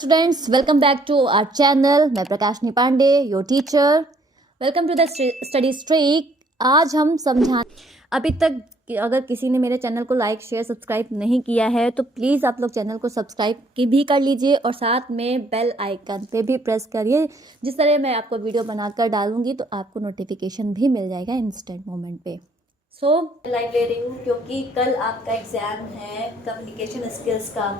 Students, welcome back to our channel. मैं प्रकाशनी Pandey, your teacher. Welcome to the study streak. आज हम समझा अभी तक अगर किसी ने मेरे चैनल को लाइक शेयर सब्सक्राइब नहीं किया है तो प्लीज़ आप लोग चैनल को सब्सक्राइब भी कर लीजिए और साथ में बेल आइकन पे भी प्रेस करिए। जिस तरह मैं आपको वीडियो बनाकर डालूंगी तो आपको नोटिफिकेशन भी मिल जाएगा इंस्टेंट मोमेंट पे। लाइव ले रही हूँ क्योंकि कल आपका एग्ज़ाम है कम्युनिकेशन स्किल्स का।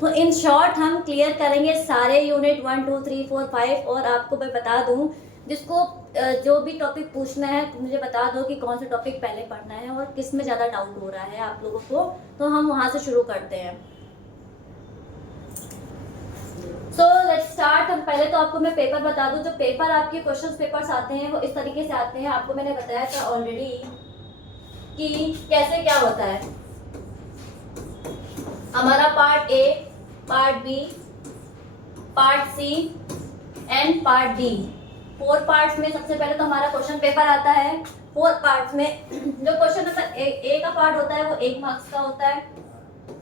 तो इन शॉर्ट हम क्लियर करेंगे सारे यूनिट 1 2 3 4 5 और आपको मैं बता दूं जिसको जो भी टॉपिक पूछना है तो मुझे बता दो कि कौन सा टॉपिक पहले पढ़ना है और किस में ज़्यादा डाउट हो रहा है आप लोगों को, तो हम वहाँ से शुरू करते हैं। So let's start. हम पहले तो आपको मैं पेपर बता दूं, जो पेपर आपके क्वेश्चन पेपर्स आते हैं वो इस तरीके से आते हैं। आपको मैंने बताया था ऑलरेडी कि कैसे क्या होता है। हमारा part A, part B, part C and part D, 4 parts में सबसे पहले तो हमारा क्वेश्चन पेपर आता है। 4 पार्ट्स में जो क्वेश्चन नंबर ए का पार्ट होता है वो 1 मार्क्स का होता है,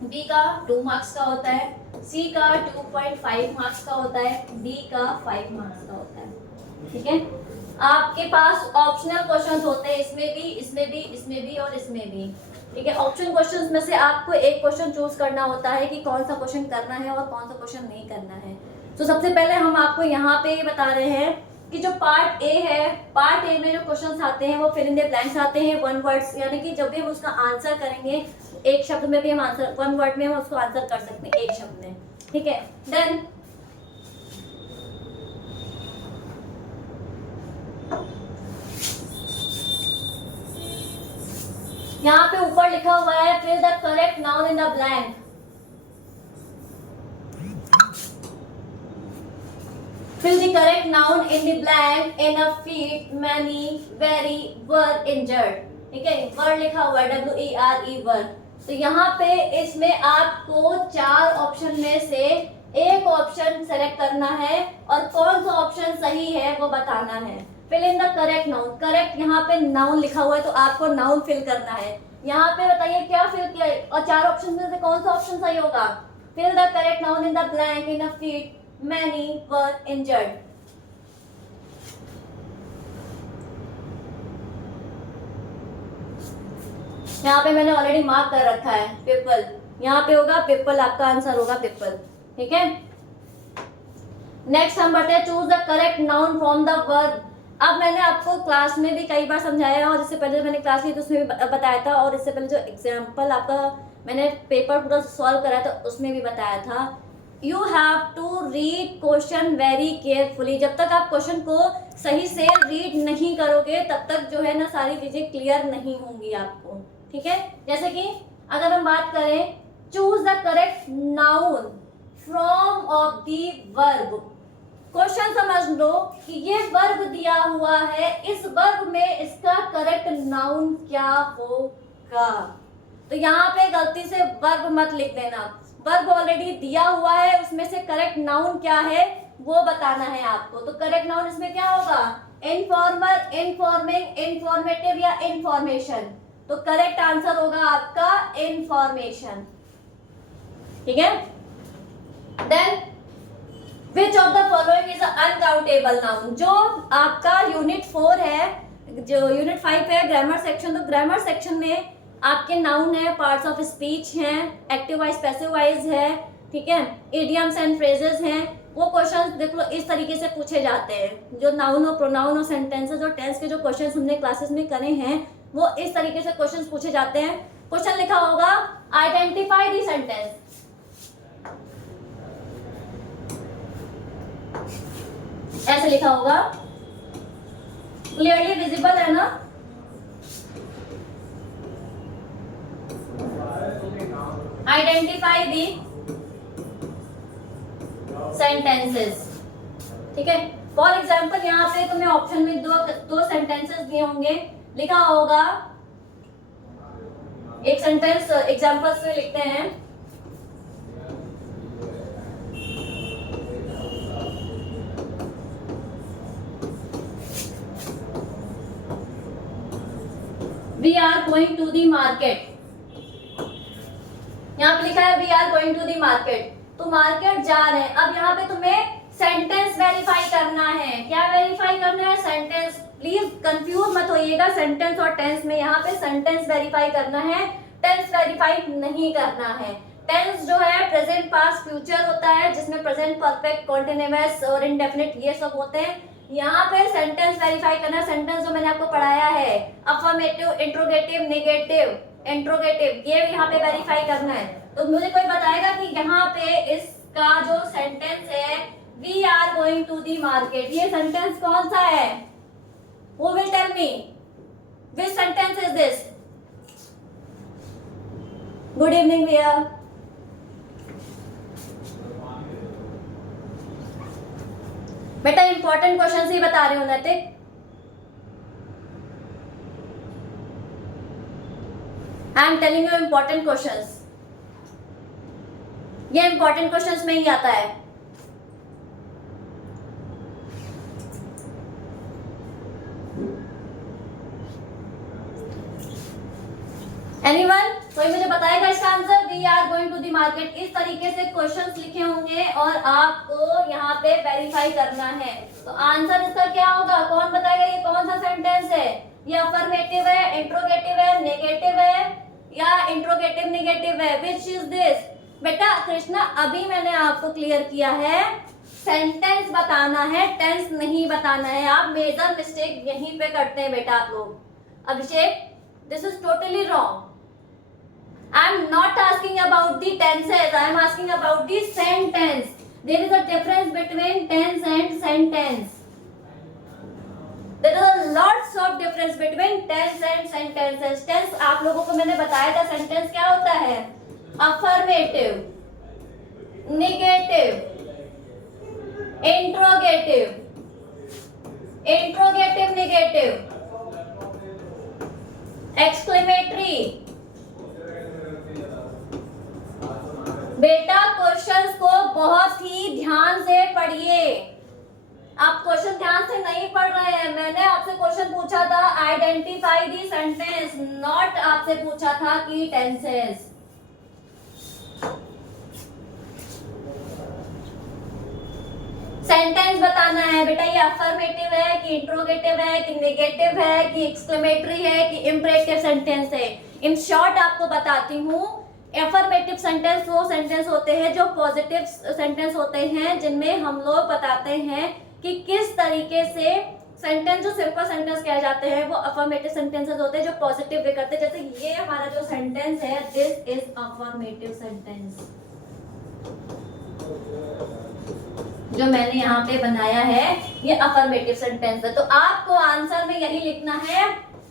बी का 2 मार्क्स का होता है, सी का 2.5 मार्क्स का होता है, डी का 5 मार्क्स का होता है। ठीक है, आपके पास ऑप्शनल क्वेश्चन होते हैं इसमें भी, इसमें भी, इसमें भी और इसमें भी। ठीक है, ऑप्शन क्वेश्चंस में से आपको एक क्वेश्चन चूज करना होता है कि कौन सा क्वेश्चन करना है और कौन सा क्वेश्चन नहीं करना है। तो सबसे पहले हम आपको यहाँ पे बता रहे हैं कि जो पार्ट ए है, पार्ट ए में जो क्वेश्चंस आते हैं वो फिल इन द ब्लैंक्स आते हैं, 1 वर्ड्स, यानी कि जब भी हम उसका आंसर करेंगे एक शब्द में भी हम आंसर 1 वर्ड में हम उसको आंसर कर सकते हैं, एक शब्द में। ठीक है, देन यहाँ पे ऊपर लिखा हुआ है fill the correct noun in the blank. Fill the correct noun in the blank in a feat, many, very, were injured। ठीक है, word लिखा हुआ है WERE were। तो यहाँ पे इसमें आपको 4 ऑप्शन में से एक ऑप्शन सेलेक्ट करना है और कौन सा ऑप्शन सही है वो बताना है। Fill in the correct noun, correct यहाँ पे नाउन लिखा हुआ है तो आपको नाउन फिल करना है। यहाँ पे बताइए क्या फिल किया है और 4 ऑप्शन में से कौन सा ऑप्शन सही होगा। Fill the correct noun in the blank in a fight, many were injured। यहाँ पे मैंने ऑलरेडी मार्क कर रखा है पीपल, यहाँ पे होगा पीपल, आपका आंसर होगा पीपल। ठीक है, नेक्स्ट हम बढ़ते हैं choose the correct noun from the verb. अब मैंने आपको क्लास में भी कई बार समझाया और इससे पहले मैंने क्लास ली तो उसमें भी बताया था और इससे पहले जो एग्जाम्पल आपका मैंने पेपर पूरा सॉल्व कराया था उसमें भी बताया था। You have to read question very carefully. जब तक आप क्वेश्चन को सही से रीड नहीं करोगे तब तक जो है ना सारी चीजें क्लियर नहीं होंगी आपको। ठीक है, जैसे कि अगर हम बात करें choose the correct noun from of the verb. Question समझ लो कि ये वर्ब दिया हुआ है, इस वर्ब में इसका करेक्ट नाउन क्या होगा। तो यहाँ पे गलती से वर्ब मत लिख देना, वर्ब ऑलरेडी दिया हुआ है, उसमें से करेक्ट नाउन क्या है वो बताना है आपको। तो करेक्ट नाउन इसमें क्या होगा, इनफॉर्मर, इनफॉर्मिंग, इनफॉर्मेटिव या इनफॉर्मेशन। तो करेक्ट आंसर होगा आपका इनफॉर्मेशन। ठीक है, then which of the following is uncountable noun. जो आपका यूनिट 4 है, जो यूनिट 5 है ग्रामर सेक्शन, तो ग्रामर सेक्शन में आपके नाउन है, पार्ट्स ऑफ स्पीच हैं, एक्टिव वाइज पैसिव वाइज है, ठीक है, इडियम्स एंड फ्रेजेस हैं। वो क्वेश्चन देख लो इस तरीके से पूछे जाते हैं। जो नाउन और प्रोनाउन और सेंटेंसेस और टेंस के जो क्वेश्चन हमने क्लासेस में करे हैं वो इस तरीके से क्वेश्चन पूछे जाते हैं। क्वेश्चन लिखा होगा आइडेंटिफाई दी सेंटेंस, ऐसे लिखा होगा, क्लियरली विजिबल है ना। Identify the sentences. ठीक है, फॉर एग्जाम्पल यहाँ पे तुम्हें ऑप्शन में दो सेंटेंसेस दिए होंगे, लिखा होगा एक सेंटेंस एग्जाम्पल से लिखते हैं, we are going to the market. यहाँ पे लिखा है we are going to the market. तो तो मार्केट जा रहे हैं। अब यहाँ पे तुम्हें सेंटेंस वेरीफाई करना है। क्या वेरीफाई करना है? सेंटेंस। प्लीज कंफ्यूज मत होइएगा सेंटेंस और टेंस में। यहाँ पे सेंटेंस वेरीफाई करना है, टेंस वेरीफाई नहीं करना है। टेंस जो है प्रेजेंट, पास्ट, फ्यूचर होता है, जिसमें प्रेजेंट परफेक्ट, कॉन्टिन्यूअस और इंडेफिनिट ये सब होते हैं। यहाँ पे सेंटेंस वेरीफाई करना है। सेंटेंस जो मैंने आपको पढ़ाया है, अफर्मेटिव, इंट्रोगेटिव, नेगेटिव, इंट्रोगेटिव, ये यहाँ पे वेरीफाई करना है। तो मुझे कोई बताएगा कि यहाँ पे इसका जो सेंटेंस है, we are going to the market, ये सेंटेंस कौन सा है? Who will tell me? Which sentence is this? Good evening, Priya. बेटा इंपॉर्टेंट क्वेश्चन ही बता रही हूँ Naitik. I am telling you important questions. ये इंपॉर्टेंट क्वेश्चंस में ही आता है। एनीवन? कोई मुझे बताएगा इसका answer? We are going to the market. इस तरीके से क्वेश्चंस लिखे होंगे और आपको यहाँ पे वेरीफाई करना है। तो आंसर इसका क्या होगा? कौन बताएगा ये कौन सा सेंटेंस है? ये अफर्मेटिव है, इंट्रोगेटिव है, नेगेटिव है या इंट्रोगेटिव नेगेटिव है? Which is this? बेटा कृष्णा अभी मैंने आपको क्लियर किया है, सेंटेंस बताना है, टेंस नहीं बताना है। आप मेजर मिस्टेक यहीं पे करते हैं बेटा आप लोग। Abhishek, this is totally wrong. I am not asking about the tenses. I am asking about the sentence. There is a difference between tense and sentence. There is a lots of difference between tense and sentences. Tense आप लोगों को मैंने बताया था sentence क्या होता है? Affirmative, negative, interrogative, interrogative negative, exclamatory। बेटा क्वेश्चंस को बहुत ही ध्यान से पढ़िए। आप क्वेश्चन ध्यान से नहीं पढ़ रहे हैं। मैंने आपसे क्वेश्चन पूछा था आइडेंटिफाई दी सेंटेंस, नॉट आपसे पूछा था कि टेंसेस। सेंटेंस बताना है बेटा, ये अफर्मेटिव है कि इंट्रोगेटिव है कि नेगेटिव है कि एक्सक्लेमेटरी है कि इंपरेटिव सेंटेंस है। इन शॉर्ट आपको बताती हूँ, एफर्मेटिव सेंटेंस वो सेंटेंस होते हैं जो पॉजिटिव सेंटेंस होते हैं, जिनमें हम लोग बताते हैं कि किस तरीके से सेंटेंस, जो सिंपल सेंटेंस कहे जाते हैं वो अफर्मेटिव सेंटेंसेस होते हैं जो पॉजिटिव वे करते हैं। जैसे ये हमारा जो सेंटेंस है, दिस इज अफर्मेटिव सेंटेंस, जो मैंने यहाँ पे बनाया है ये अफर्मेटिव सेंटेंस है। तो आपको आंसर में यही लिखना है,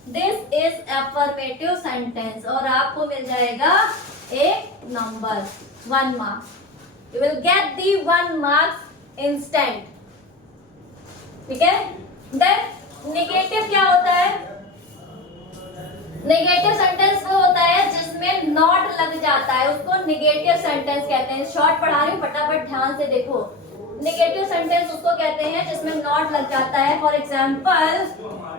दिस इज अफर्मेटिव सेंटेंस, और आपको मिल जाएगा एक number, 1 mark. You will get the 1 mark instant. ठीक है? Then नेगेटिव क्या होता है? नेगेटिव सेंटेंस वो होता है जिसमें नॉट लग जाता है, उसको नेगेटिव सेंटेंस कहते हैं। शॉर्ट पढ़ा रही हूँ, फटाफट ध्यान से देखो। नेगेटिव सेंटेंस उसको कहते हैं जिसमें नॉट लग जाता है। For example,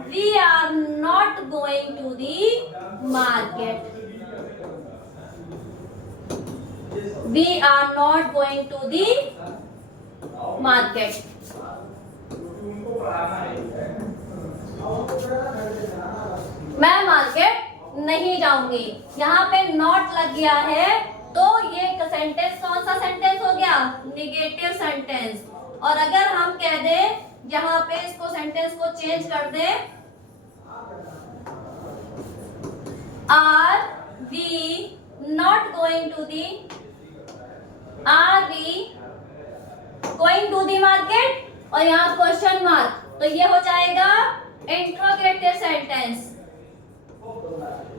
we are not going to the market, we are not going to the market। मैं मार्केट नहीं जाऊंगी। यहाँ पे नॉट लग गया है, तो ये सेंटेंस कौन सा सेंटेंस हो गया? Negative sentence. और अगर हम कह दें, यहाँ पे इसको सेंटेंस को चेंज कर दें, are we not going to the, Are we going to the market? और यहाँ क्वेश्चन मार्क, तो ये हो जाएगा इंट्रोगेटिव सेंटेंस।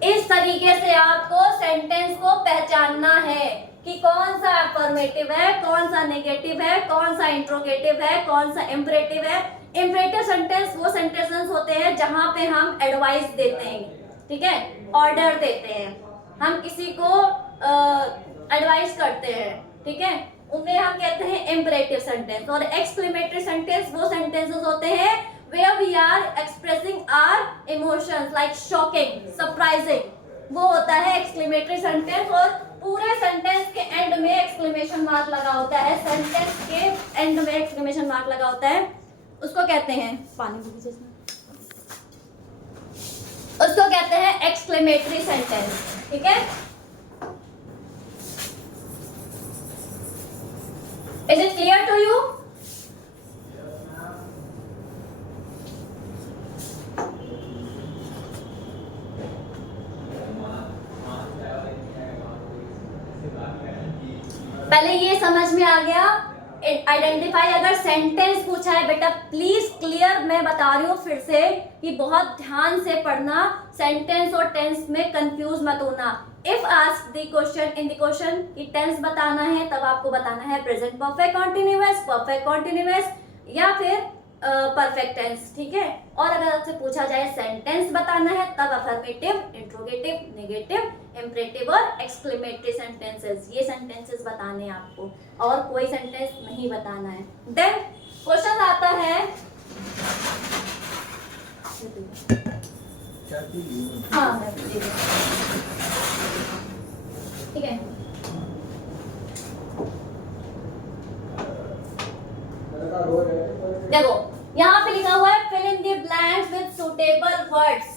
इस तरीके से आपको सेंटेंस को पहचानना है कि कौन सा अफर्मेटिव है, कौन सा नेगेटिव है, कौन सा इंट्रोगेटिव है, कौन सा इंपरेटिव है। इंपरेटिव सेंटेंस वो सेंटेंसेस होते हैं जहां पे हम एडवाइस देते हैं, ठीक है, ऑर्डर देते हैं, हम किसी को एडवाइस करते हैं, ठीक है, उन्हें हम कहते हैं इंपरेटिव सेंटेंस। और एक्सक्लेमेटरी सेंटेंस वो सेंटेंसेस होते हैं where we are expressing our emotions like shocking, surprising, वो होता है एक्सक्लेमेटरी सेंटेंस। और पूरे सेंटेंस के एंड में एक्सक्लेमेशन मार्क लगा होता है, सेंटेंस के एंड में एक्सक्लेमेशन मार्क लगा होता है, उसको कहते हैं, पानी भी दीजिए इसमें, उसको कहते हैं एक्सक्लेमेटरी सेंटेंस। ठीक है, is it clear to you? पहले ये समझ में आ गया, आइडेंटिफाई। अगर सेंटेंस पूछा है बेटा प्लीज क्लियर, मैं बता रही हूँ फिर से कि बहुत ध्यान से पढ़ना, सेंटेंस और टेंस में कंफ्यूज मत होना। If ask the question in the question कि टेंस बताना है, तब आपको बताना है प्रेजेंट परफेक्ट कॉन्टिन्यूअस या फिर परफेक्ट टेंस। ठीक है, और अगर आपसे पूछा जाए सेंटेंस बताना है, तब अफर्मेटिव, इंट्रोगेटिव, नेगेटिव, इम्परेटिव और एक्सक्लेमेटरी सेंटेंसेस, ये सेंटेंसेस बताने हैं आपको, और कोई सेंटेंस नहीं बताना है। देन क्वेश्चन आता है, हाँ ठीक है, देखो यहाँ पे लिखा हुआ है fill in the blanks with suitable words।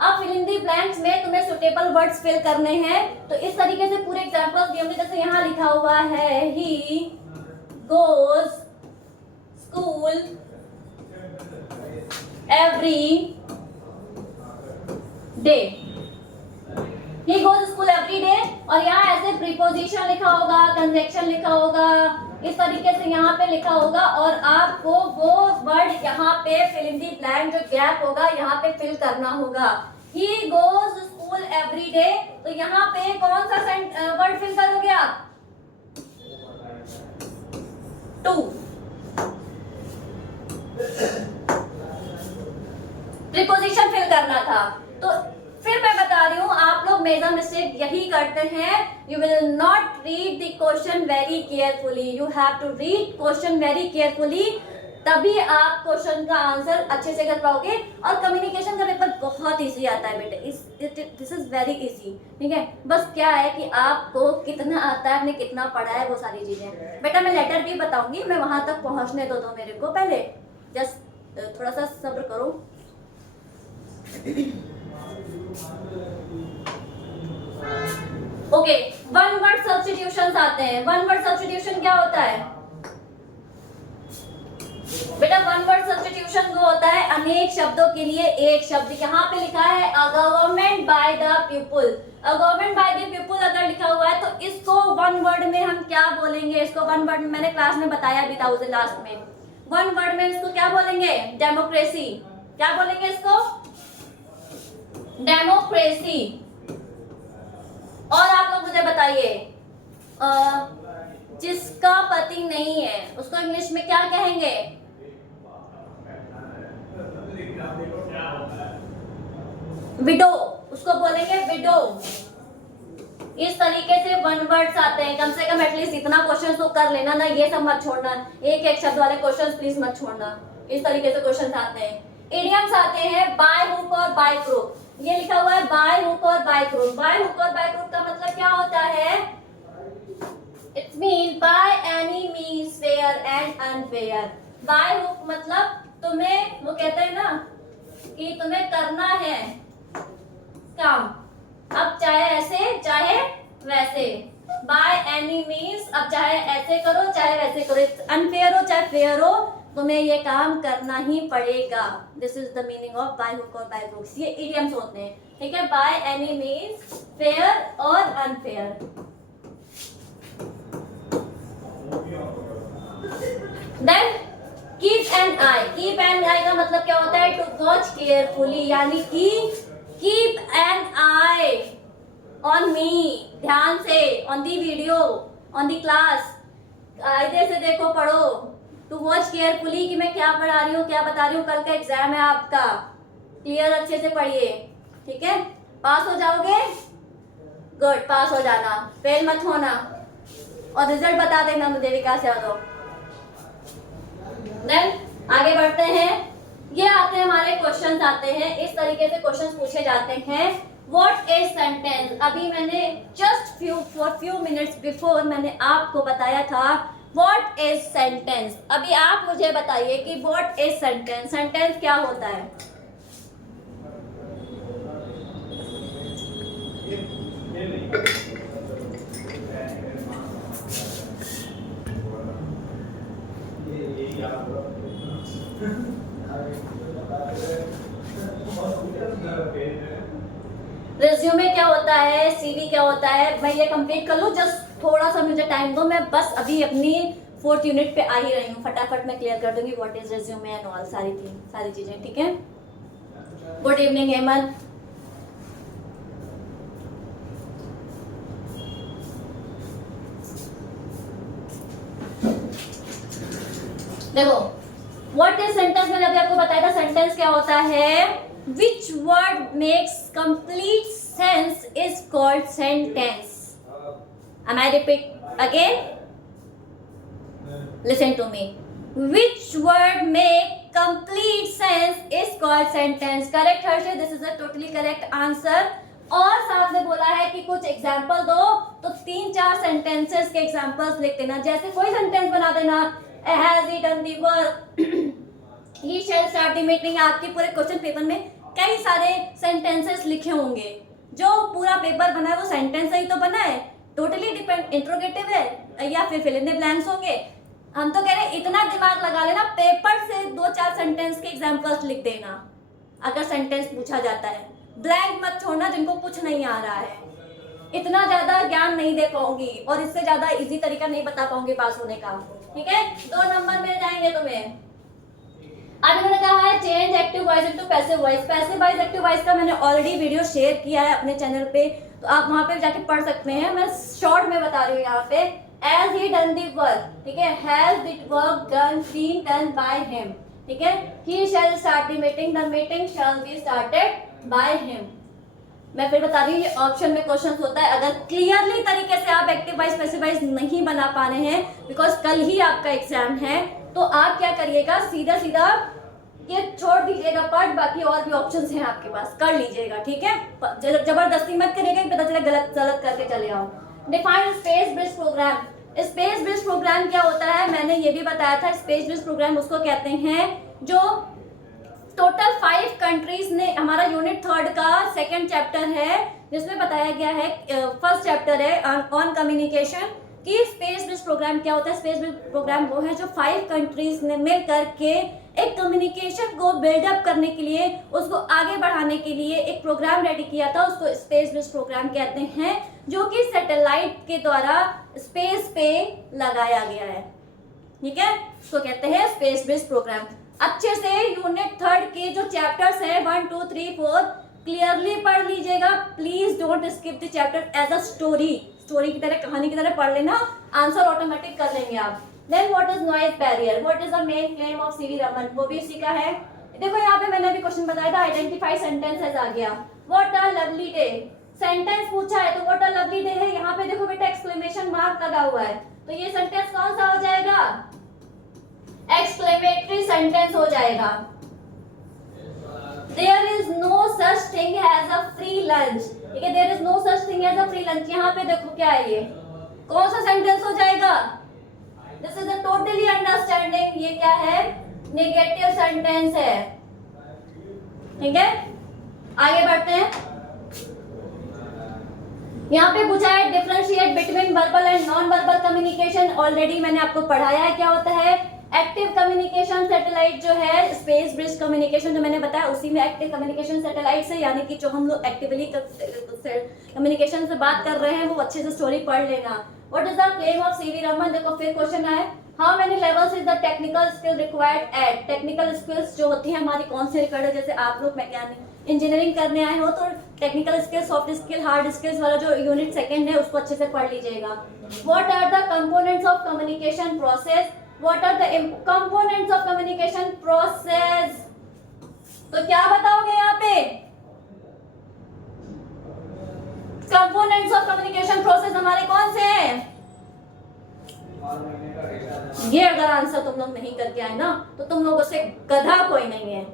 अब fill in the blanks में तुम्हें suitable words fill करने हैं, तो इस तरीके से पूरे एग्जांपल्स दिए होंगे। जैसे यहाँ लिखा हुआ है he goes school every day, he goes school every day, और यहाँ ऐसे प्रीपोजिशन लिखा होगा, कंजक्शन लिखा होगा, इस तरीके से यहाँ पे लिखा होगा, और आपको वो वर्ड यहाँ पे फिल इन दी ब्लैंक, जो गैप होगा यहाँ पे फिल करना होगा। He goes school every day, तो यहाँ पे कौन सा वर्ड फिल करोगे आप? टू। प्रीपोजिशन फिल करना था। तो फिर मैं बता रही हूँ, आप लोग मेजर मिस्टेक यही करते हैं, you will not read the question very carefully, you have to read question very carefully, तभी आप क्वेश्चन का आंसर अच्छे से कर पाओगे। और कम्युनिकेशन का पेपर बहुत इजी आता है बेटे, दिस इज वेरी इजी। ठीक है, बस क्या है कि आपको कितना आता है, आपने कितना पढ़ा है, वो सारी चीजें। बेटा मैं लेटर भी बताऊंगी, मैं वहां तक पहुंचने दो मेरे को, पहले जस्ट थोड़ा सा सब्र करो। ओके, वन वर्ड सब्स्टिट्यूशंस आते हैं। वन वर्ड सब्स्टिट्यूशन क्या होता है बेटा? वन वर्ड सब्स्टिट्यूशन वो होता है अनेक शब्दों के लिए एक शब्द। यहाँ पे लिखा है a government by the people, a government by the people अगर लिखा हुआ है तो इसको वन वर्ड में हम क्या बोलेंगे? इसको वन वर्ड में मैंने क्लास में बताया भी था उस दिन लास्ट में। वन वर्ड में इसको क्या बोलेंगे? डेमोक्रेसी। क्या बोलेंगे इसको? डेमोक्रेसी। और आप लोग मुझे बताइए, जिसका पति नहीं है उसको इंग्लिश में क्या कहेंगे? विडो, उसको बोलेंगे विडो। इस तरीके से वन वर्ड्स आते हैं। कम से कम एटलीस्ट इतना क्वेश्चन तो कर लेना ना, ये सब मत छोड़ना, एक एक शब्द वाले क्वेश्चन प्लीज मत छोड़ना। इस तरीके से क्वेश्चन आते हैं। इडियम्स आते हैं बाय हुक और बाय क्रूक। ये लिखा हुआ है बाय हुक और बाय क्रूक। बाय हुक और बाय क्रूक का मतलब क्या होता है? It's mean by any means fair and unfair. By hook मतलब तुम्हें, वो कहते हैं ना कि तुम्हें करना है काम, अब चाहे ऐसे चाहे वैसे। बाय एनी मींस, अब चाहे ऐसे करो चाहे वैसे करो, अनफेयर हो चाहे फेयर हो, तुम्हें ये काम करना ही पड़ेगा। This is the meaning of by hook और बाय क्रूक। ये इडियम्स होते हैं। ठीक है, बाय एनी मींस, फेयर और unfair. Then keep an eye. Keep an eye का मतलब क्या होता है? टू वॉच केयरफुली, यानी कि keep an I on me, ध्यान से, on the video, on the class, कायदे से देखो पढ़ो। टू वॉच केयरफुली कि मैं क्या पढ़ा रही हूँ, क्या बता रही हूँ। कल का एग्जाम है आपका, क्लियर अच्छे से पढ़िए। ठीक है, पास हो जाओगे, गुड, पास हो जाना, फेल मत होना, और रिजल्ट बता देना मुझे विकास यादव। देन आगे बढ़ते हैं। ये आते हैं हमारे क्वेश्चंस आते हैं, इस तरीके से क्वेश्चंस पूछे जाते हैं। What is sentence. अभी मैंने जस्ट फ्यू मिनट्स बिफोर मैंने आपको बताया था व्हाट इज सेंटेंस। अभी आप मुझे बताइए कि व्हाट इज सेंटेंस, सेंटेंस क्या होता है। रिज्यूमे क्या होता है, सीवी क्या होता है, मैं ये कंप्लीट कर लूँ, जस्ट थोड़ा सा मुझे टाइम दो, मैं बस अभी अपनी 4th यूनिट पे आ ही रही हूँ, फटाफट मैं क्लियर कर दूंगी what is resume and all सारी चीजें, ठीक है। Good evening Hemant. देखो व्हाट इज सेंटेंस, मैंने अभी आपको बताया था सेंटेंस क्या होता है। Which word makes complete sense is called sentence. Am I repeat again? Listen to me. Which word make complete sense is called sentence. Correct Harshit, this is a totally correct answer. और साथ में बोला है कि कुछ example दो, तो 3-4 sentences के एग्जाम्पल्स लिख देना। जैसे कोई सेंटेंस बना देना, has he done the work, he shall start the meeting। आपके पूरे क्वेश्चन पेपर में कई सारे सेंटेंसेस लिखे होंगे, जो पूरा पेपर बना है वो सेंटेंस ही तो बना है, टोटली डिपेंड इंट्रोगेटिव है या फिर फिल इन द ब्लैंक्स होंगे। हम तो कह रहे हैं इतना दिमाग लगा लेना, पेपर से 2-4 सेंटेंस के एग्जांपल्स लिख देना अगर सेंटेंस पूछा जाता है। ब्लैंक मत छोड़ना जिनको कुछ नहीं आ रहा है, इतना ज्यादा ज्ञान नहीं दे पाऊंगी और इससे ज्यादा इजी तरीका नहीं बता पाऊंगी पास होने का, ठीक है। 2 नंबर मिल जाएंगे तुम्हें। अभी मैंने कहा है change active voice into passive voice. Passive voice active voice का मैंने ऑलरेडी वीडियो शेयर किया है अपने चैनल पे, तो आप वहां पे जाके पढ़ सकते हैं। मैं शॉर्ट में बता रही हूँ यहाँ पे, as he done the work, ठीक है, has it work done been done by him, ठीक है। He shall start the meeting, the meeting shall be started by him. मैं फिर बता रही हूँ ये ऑप्शन में क्वेश्चन होता है। अगर क्लियरली तरीके से आप एक्टिव वॉइस पैसिव वॉइस नहीं बना पा रहे हैं, बिकॉज कल ही आपका एग्जाम है, तो आप क्या करिएगा, सीधा सीधा ये छोड़ दीजिएगा पार्ट, बाकी और भी ऑप्शंस हैं आपके पास, कर लीजिएगा, ठीक है। जबरदस्ती मत करिएगा, पता चला गलत करके चले आओ। Define space based program. Space based program क्या होता है, मैंने ये भी बताया था। स्पेस बेस्ड प्रोग्राम उसको कहते हैं जो टोटल 5 कंट्रीज ने, हमारा यूनिट 3 का 2nd चैप्टर है जिसमें बताया गया है, 1st चैप्टर है ऑन कम्युनिकेशन, कि स्पेस बेस्ड प्रोग्राम क्या होता है। स्पेस बेस्ड प्रोग्राम वो है जो 5 कंट्रीज ने मिल करके एक कम्युनिकेशन को बिल्डअप करने के लिए, उसको आगे बढ़ाने के लिए एक प्रोग्राम रेडी किया था, उसको स्पेस बेस्ड प्रोग्राम कहते हैं, जो कि सैटेलाइट के द्वारा स्पेस पे लगाया गया है, ठीक है, उसको कहते हैं स्पेस बेस्ड प्रोग्राम। अच्छे से यूनिट 3 के जो चैप्टर्स है 1, 2, 3, 4 क्लियरली पढ़ लीजिएगा। Please don't skip the chapter as a story की तरह, कहानी की तरह पढ़ लेना, आंसर ऑटोमेटिक कर लेंगे आप। Then what is noise barrier, what is the main claim of CV Raman, वो भी इसी का है। देखो यहाँ पे मैंने अभी क्वेश्चन बताया था, आइडेंटिफाई सेंटेंसेस आ गया। What a lovely day, sentence पूछा है तो व्हाट अ लवली डे है, यहाँ पे देखो बेटा एक्सक्लेमेशन मार्क लगा हुआ है, तो ये सेंटेंस कौन सा हो जाएगा, एक्सक्लेमेटरी सेंटेंस हो जाएगा। There is no such thing as a free lunch, ठीक है, there is no such thing as a free lunch। यहाँ पे देखो क्या है, ये कौन सा सेंटेंस हो जाएगा, this is a totally understanding, ये क्या है, नेगेटिव सेंटेंस है, ठीक है। आगे बढ़ते हैं। यहाँ पे पूछा है differentiate between verbal and non verbal communication, already मैंने आपको पढ़ाया है क्या होता है। एक्टिव कम्युनिकेशन सैटेलाइट जो है, स्पेस बेस्ड कम्युनिकेशन जो मैंने बताया, उसी में एक्टिव कम्युनिकेशन सैटेलाइट से, यानी कि जो हम लोग एक्टिवली कम्युनिकेशन से बात कर रहे हैं, वो अच्छे से स्टोरी पढ़ लेना। What is the claim of CV Raman, देखो फिर क्वेश्चन है, how many levels is the technical skill required at. Technical skills जो होती है हमारी कौन से रिक्वायर्ड है, जैसे आप लोग मैकेनिक इंजीनियरिंग करने आए हो तो technical skill, soft skill, hard skills वाला जो यूनिट 2 है उसको अच्छे से पढ़ लीजिएगा। What are the components of communication process, what are the components of communication process, तो क्या बताओगे यहाँ पे, कंपोनेंट्स ऑफ कम्युनिकेशन प्रोसेस हमारे कौन से हैं। ये अगर आंसर तुम लोग नहीं करके आए ना, तो तुम लोगों से गधा कोई नहीं है।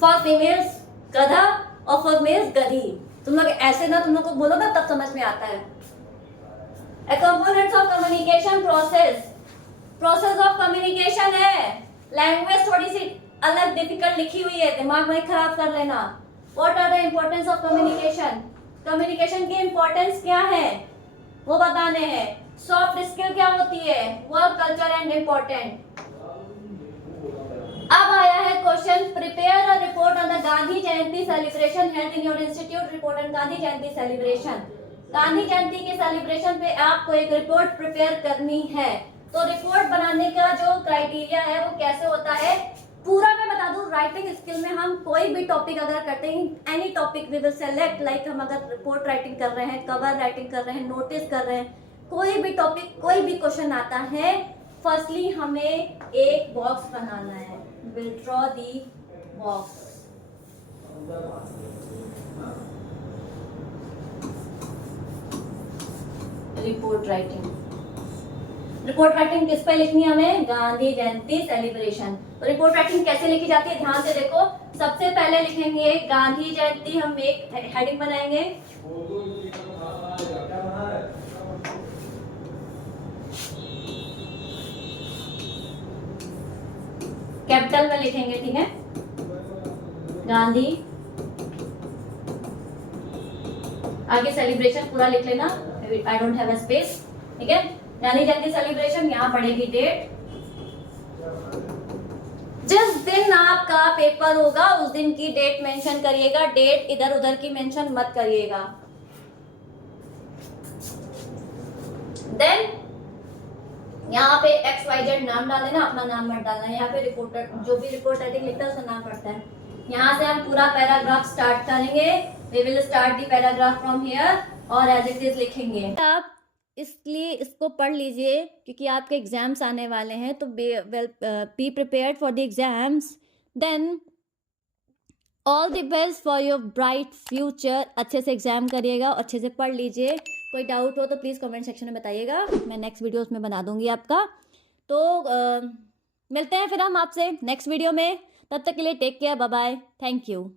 फॉर फीमेल्स गधा, ऑफर मीन्स गधी। तुम लोग ऐसे ना, तुम लोग को बोलो ना तब समझ में आता है। A components of communication process of communication है। लैंग्वेज थोड़ी सी अलग डिफिकल्ट लिखी हुई है, दिमाग में खराब कर लेना। What are the importance of communication, communication की इम्पोर्टेंस क्या है वो बताने हैं। सॉफ्ट स्किल क्या होती है, वर्क कल्चर एंड इम्पोर्टेंट। अब आया है question, prepare a report on the Gandhi Jayanti celebration held in your institute. Report on Gandhi Jayanti celebration, Gandhi Jayanti के सेलिब्रेशन पे आपको एक रिपोर्ट प्रिपेयर करनी है। तो रिपोर्ट बनाने का जो क्राइटेरिया है वो कैसे होता है पूरा मैं बता दूं। राइटिंग स्किल में हम कोई भी टॉपिक अगर करते हैं, any topic we will select, like हम अगर रिपोर्ट राइटिंग कर रहे हैं, कवर राइटिंग कर रहे हैं, नोटिस कर रहे हैं, कोई भी टॉपिक, कोई भी क्वेश्चन आता है, फर्स्टली हमें एक बॉक्स बनाना है। Will draw the box. Report writing, report writing किस पे लिखनी है हमें, गांधी जयंती सेलिब्रेशन। तो रिपोर्ट राइटिंग कैसे लिखी जाती है ध्यान से देखो। सबसे पहले लिखेंगे गांधी जयंती, हम एक हेडिंग बनाएंगे। कैपिटल में लिखेंगे, ठीक है, गांधी, आगे सेलिब्रेशन पूरा लिख लेना, I don't have a space, ठीक है। गांधी जयंती सेलिब्रेशन, यहाँ पड़ेगी डेट। जिस दिन आपका पेपर होगा उस दिन की डेट मेंशन करिएगा, डेट इधर उधर की मेंशन मत करिएगा। देन यहाँ पे XYZ नाम डाल देना, अपना नाम मत डालना। यहाँ पे रिपोर्टर, जो भी रिपोर्ट राइटिंग लिखता है उसका नाम पड़ता है। यहाँ से हम पूरा पैराग्राफ स्टार्ट करेंगे। We will start the paragraph from here और एज इट इज लिखेंगे। आप इसलिए इसको पढ़ लीजिए क्योंकि आपके एग्जाम्स आने वाले हैं, तो be prepared for the exams. Then all the best for your bright future. अच्छे से एग्जाम करिएगा, अच्छे से पढ़ लीजिए। कोई डाउट हो तो प्लीज़ कमेंट सेक्शन में बताइएगा, मैं नेक्स्ट वीडियो उसमें बना दूंगी आपका। तो मिलते हैं फिर हम आपसे नेक्स्ट वीडियो में। तब तक के लिए take care, bye bye, thank you.